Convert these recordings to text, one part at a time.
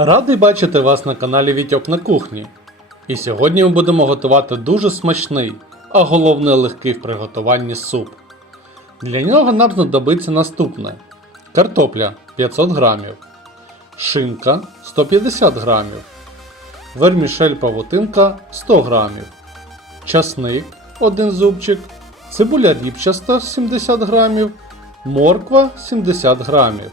Радий бачити вас на каналі Вітьок на кухні. І сьогодні ми будемо готувати дуже смачний, а головне легкий в приготуванні суп. Для нього нам знадобиться наступне: картопля 500 грамів, шинка 150 грамів, вермішель павутинка 100 грамів, часник 1 зубчик, цибуля ріпчаста 70 грамів, морква 70 грамів.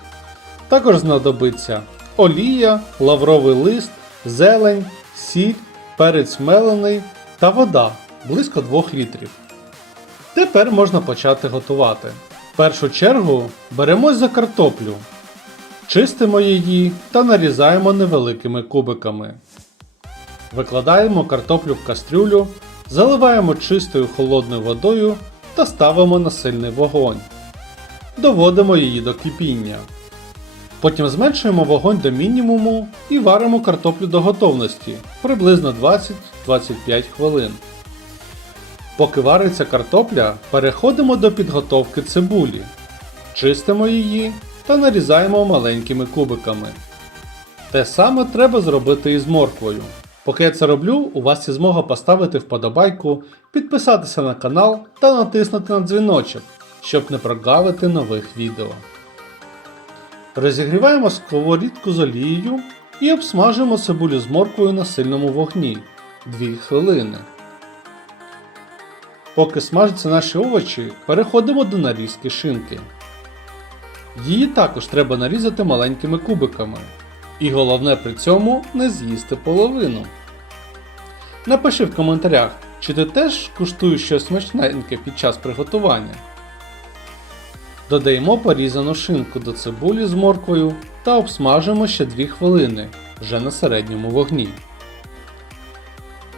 Також знадобиться олія, лавровий лист, зелень, сіль, перець мелений та вода близько 2 літрів. Тепер можна почати готувати. В першу чергу беремось за картоплю, чистимо її та нарізаємо невеликими кубиками. Викладаємо картоплю в кастрюлю, заливаємо чистою холодною водою та ставимо на сильний вогонь. Доводимо її до кипіння. Потім зменшуємо вогонь до мінімуму і варимо картоплю до готовності приблизно 20-25 хвилин. Поки вариться картопля, переходимо до підготовки цибулі. Чистимо її та нарізаємо маленькими кубиками. Те саме треба зробити і з морквою. Поки я це роблю, у вас є змога поставити вподобайку, підписатися на канал та натиснути на дзвіночок, щоб не прогавити нових відео. Розігріваємо сковорідку з олією і обсмажимо цибулю з морквою на сильному вогні 2 хвилини. Поки смажаться наші овочі, переходимо до нарізки шинки. Її також треба нарізати маленькими кубиками. І головне при цьому не з'їсти половину. Напиши в коментарях, чи ти теж куштуєш щось смачненьке під час приготування. Додаємо порізану шинку до цибулі з морквою та обсмажимо ще 2 хвилини вже на середньому вогні.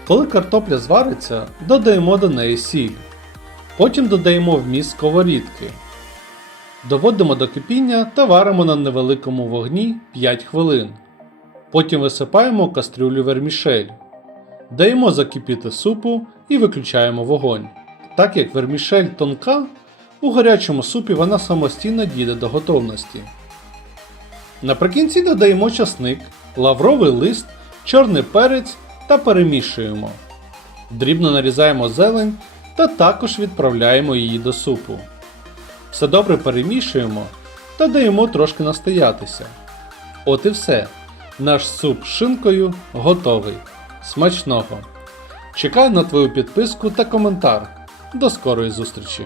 Коли картопля звариться, додаємо до неї сіль. Потім додаємо вміст сковорідки. Доводимо до кипіння та варимо на невеликому вогні 5 хвилин. Потім висипаємо кастрюлю вермішель. Даємо закипіти супу і виключаємо вогонь. Так як вермішель тонка, у гарячому супі вона самостійно дійде до готовності. Наприкінці додаємо часник, лавровий лист, чорний перець та перемішуємо. Дрібно нарізаємо зелень та також відправляємо її до супу. Все добре перемішуємо та даємо трошки настоятися. От і все. Наш суп з шинкою готовий. Смачного! Чекаю на твою підписку та коментар. До скорої зустрічі!